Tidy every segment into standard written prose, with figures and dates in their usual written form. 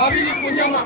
Abili kunyama.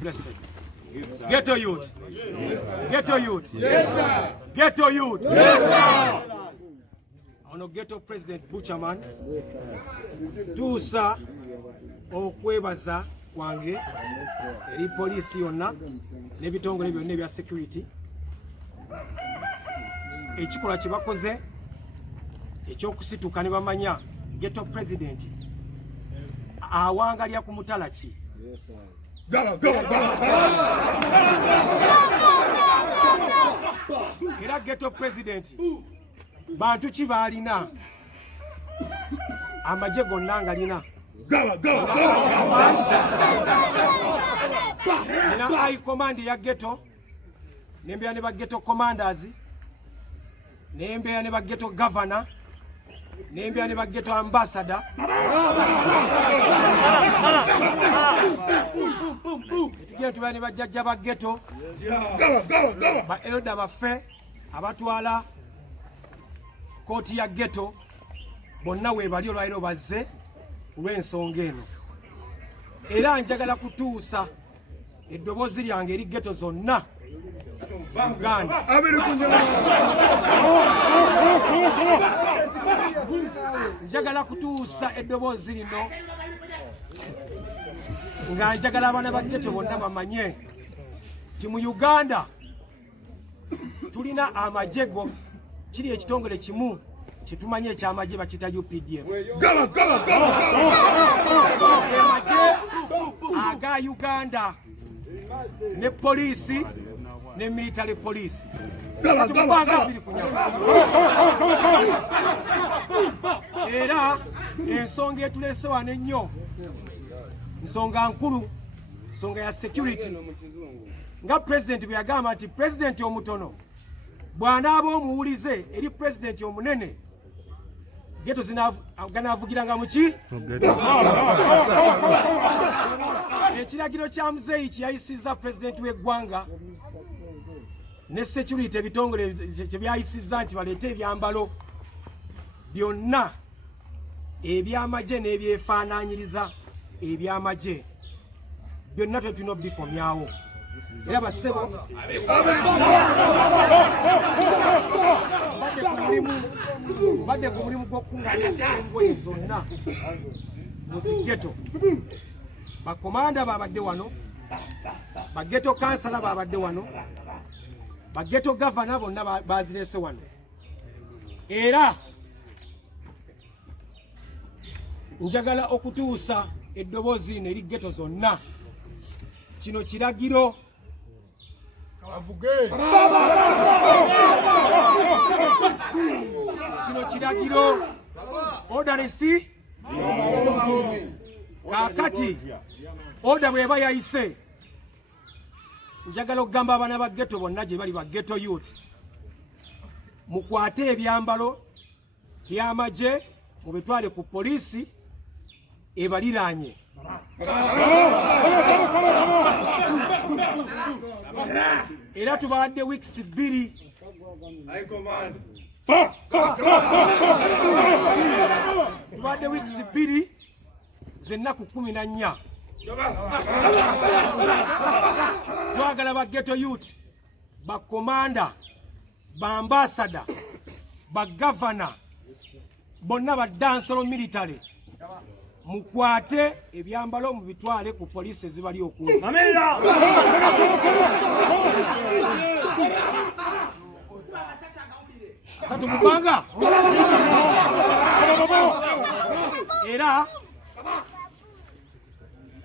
Blessed. Ghetto youth. Ghetto youth. Yes, sir. Ghetto youth. Yes, sir. Ono ghetto president Butcherman. Tuusa okwebaza kwange eri police yonna n'ebitongole byonna ebya security. Ekikola kye bakoze ekyokusituka ne bamanya ghetto president awangalya ku mutala ki. Era ghetto president bantu ki balina amaje gonna ngalina era high command ya ghetto nembeya ne ba ghetto commanders nembeya ne ba ghetto governor nembeya ne ba ghetto ambassador etugentu bani bajjajja ba ghetto ba elder baffe abatwala kooti ya ghetto bonna webali olwaliro bazze olw'ensonga eno era njagala kutuusa eddoboozi lyange eri ghetto zonna Uganda. Njagala kutuusa eddoboozi lino nga njagala abaana ba ghetto bonna bamanye nti mu Uganda tulina amajego kiri ekitongole kimu kitumanye ekyamagye bakita UPDF. Aga Uganda ne polisi ne military police. Era ensonga etulese wano ennyo nsonga nkulu, nsonga ya security. Nga president bwe yagamba nti president omutono bw'anaaba omuwulize eri president omunene ghetto zinavugiranga muki. Ekiragiro kya muzeeyi kyeyayisizza president w'eggwanga ne security ebitongole kyebyayisizza nti baleete ebyambalo byonna ebyamagye n'ebyefaanaanyiriza ebyamagye byonna tetulina obikomyawo. Era basebo badde ku mulimu gw'okunganya engoye zonna mu ghetto. Bakomanda babadde wano, baghetto kansala babadde wano, baghetto gavana bonna bazirese wano. Era njagala okutuusa eddoboozi lino eri ghetto zonna. Kino kiragiro odaresi kakati oda bweba yayise njagala okugamba abaana ba ghetto bonna gye bali ba ghetto youth mukwate ebyambalo by'amagye mubitwale ku poliisi ebaliraanye era tubawadde weeks 2 tubawadde weeks 2 z'ennaku 14 twagala ba ghetto youth bakomanda baambasada bagavana bonna badansolo military mukwate ebyambalo mubitwale ku poliisi ezibali okumpi katumubanga era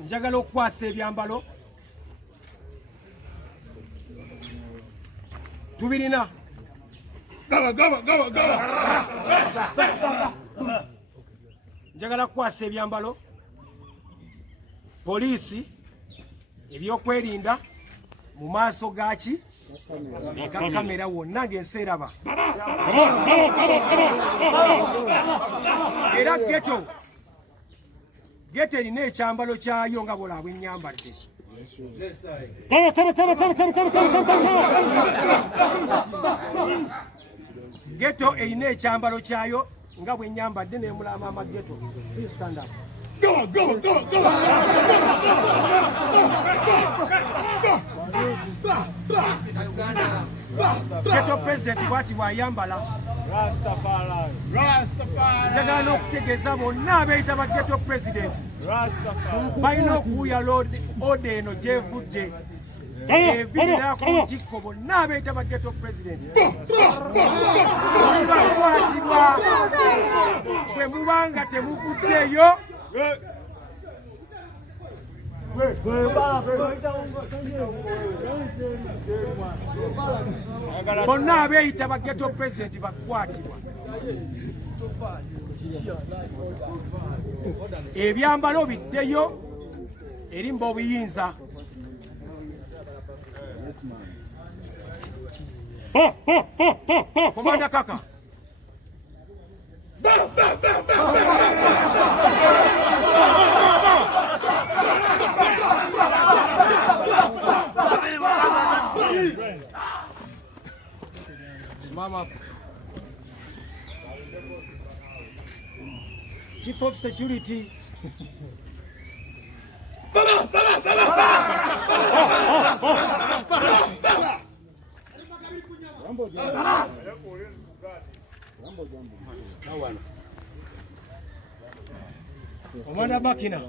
njagala okukwasa ebyambalo tubirina njagala kukwasa ebyambalo poliisi ebyokwerinda mu maaso gaki ga kamera wonna ng'ensi eraba era ghetto erina ekyambalo kyayo nga bwolaba ennyambadde ghetto erina ekyambalo kyayo nga bwe nyambadde n'emulama amaghetto. Please stand up. Ghetto president bw'ati bw'ayambala njagala n'okutegeeza bonna abeeyita ba ghetto president balina okuwuya oda eno gyevudde eviira ku ntikko bonna abeeyita ba ghetto president bakwatibwa bwe muba nga temuvuddeyo bonna abeeyita ba ghetto president bakwatibwa ebyambalo biddeyo erimba obuyinza Komanda kaka Mama Chief of Security Komanda Bakina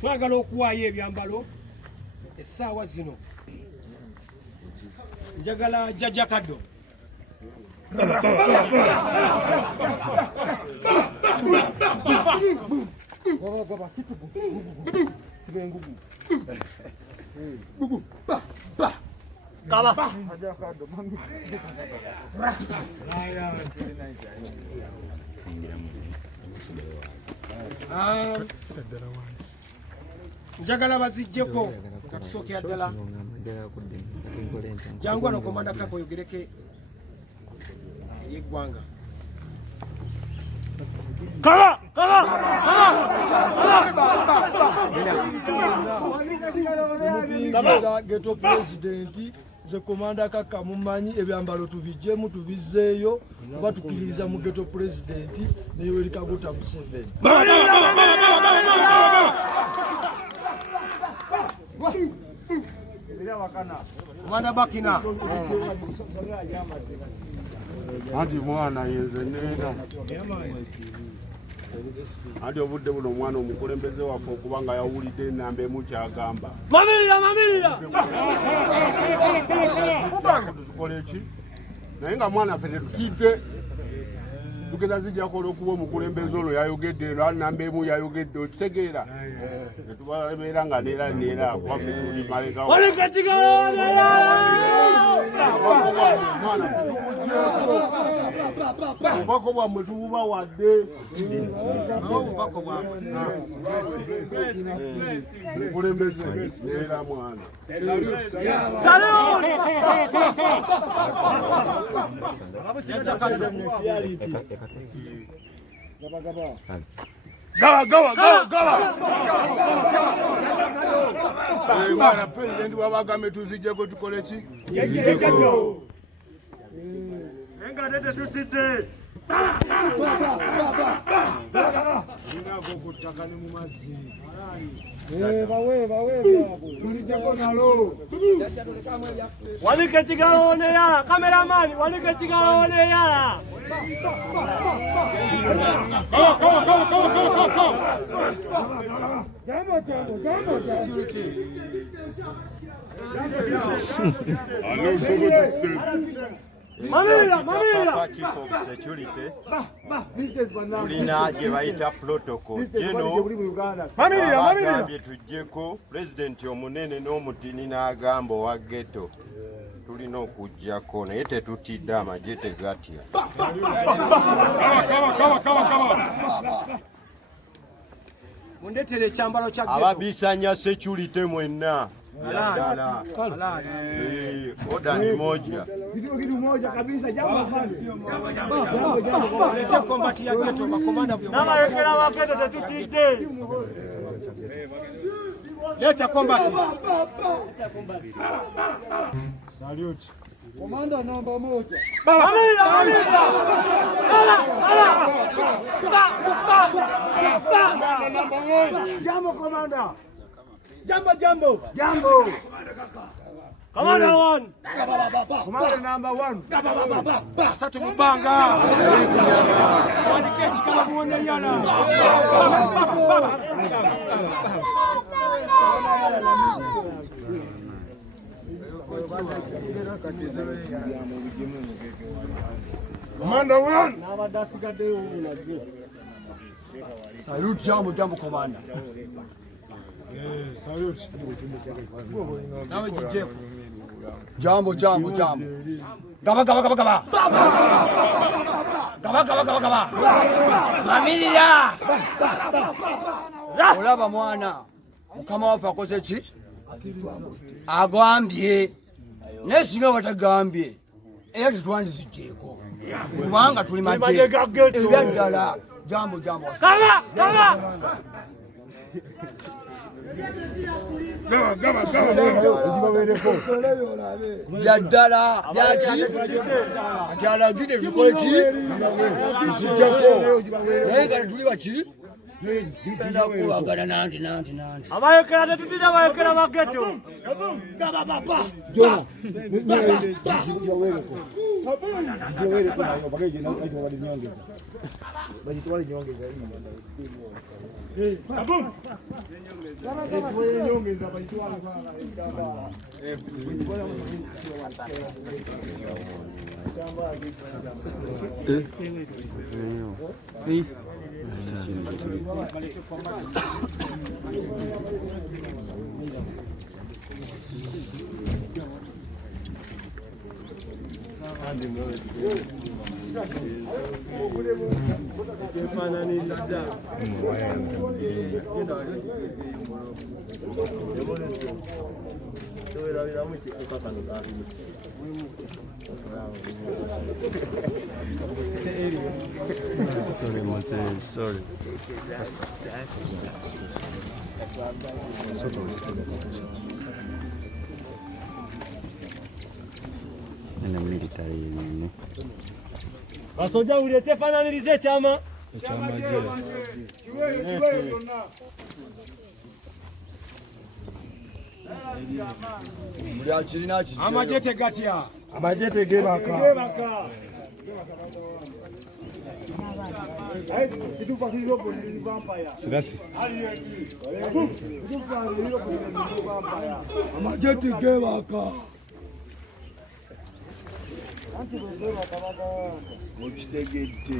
twagala okuwaayo ebyambalo essaawa zino njagala Jjajja Kaddo njagala bazijjeko katusookera ddala jangu wano komanda kako oyogereke ery'eggwanga Mupingiza ghetto president ze komanda kaka mumanyi ebyambalo tubijjemu tubizzeeyo kuba tukiririza mu ghetto president ne Yoweri Kaguta Museveni. Komanda Bakina Ati mwana yenze nena ati obudde buno omwana omukulembeze waffe okuba nga yawulidde enamba emu kyagamba tukole ki naye nga mwana ffe tetutidde tugenda zijjako olw'okuba omukulembeze ono yayogedde namba emu yayogedde okitegeera netubalebeera nga neera waffe tuli malekawo obubaka bwammwe tububawadde mukulembeze era mwana mwana pulezidenti wabagambe tuzijjeko tukole ki Walike chigawone yala, cameraman, walike chigawone yala. Papa Chief of Security tulina gye bayita protocol geno bagambye tujjeko pulezidenti omunene n'omutini n'agamba owa ghetto tulina okujjako naye tetutidde amagye tegatya mundetere ekyambalo kya ababisanya security mwenna ddala oda ni moja lete kombati ya geto bakomanda N'abayekera abageto tetutidde. leta kombati Salute. Komanda namba moja. Jambo komanda. Jambo. Commander 1. Komanda number 1. asatu mubanga walike chigawone yala Commander 1 Salute jambo komanda. Salute. nawe jijepo Jambo. Gaba. Mamirira. Olaba mwana. Mukama waffe akoze ki? Agambye. Nesinga batagambye. Era tetwandizijjeeko. Kubanga tuli maje. Ebyaddala. Jambo. Kala. Byaddala byaki ati alagide tukole ki tusijjako naye nga tetuli baki tugenda kuwagana nanti Abayekera tetutidde abayekera abageto. Sorry. Nenda military yenyewe. Basoja ulete fananirize chama. amaje tegatya amajete gebaka Sirasi amajete gebaka mukitegedde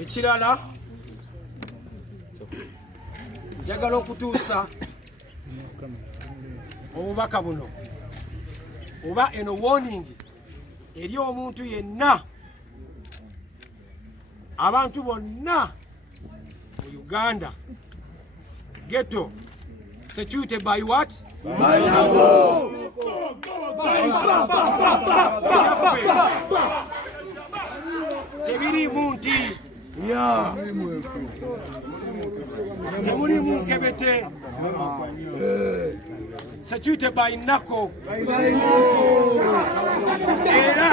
ekirala njagala okutuusa obubaka buno oba eno warning eri omuntu yenna abantu bonna mu Uganda ghetto security by what? By Nambo. Tebirimu nti temulimu nkebete security by Nako era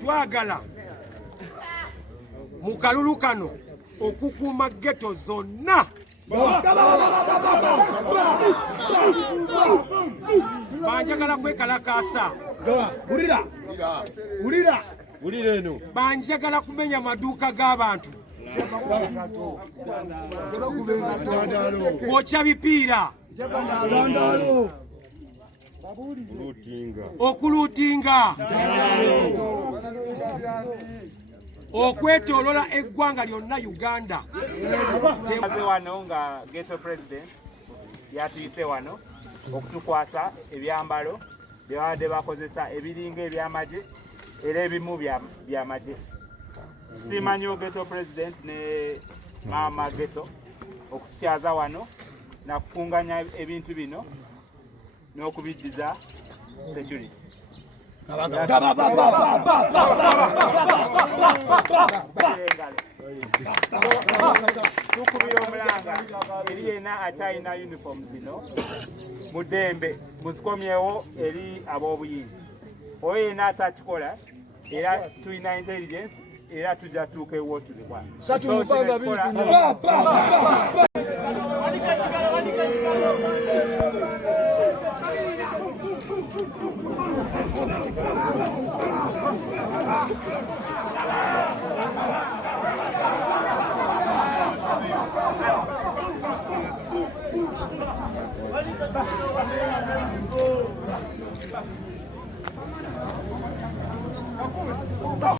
twagala mu kalulu kano okukuuma ghetto zonna banjagala kwekalakaasa Ulira eno. banjagala kumenya maduuka g'abantu kwokya bipiira okuluutinga okwetoolola eggwanga lyonna Uganda. Wano nga ghetto president yatuyise wano okutukwasa ebyambalo byabadde bakozesa ebiringa ebyamagye era ebimu byamagye. Simanyi ghetto president ne maama ghetto okutukyaza wano nakukunganya ebintu bino n'okubijjiza security. Tukubira omulanga eri yena akyalina uniform zino mudembe muzikomyewo eri ab'obuyinza oyo yena atakikola era tulina intelligence era tujja tuuka ewo tulikwana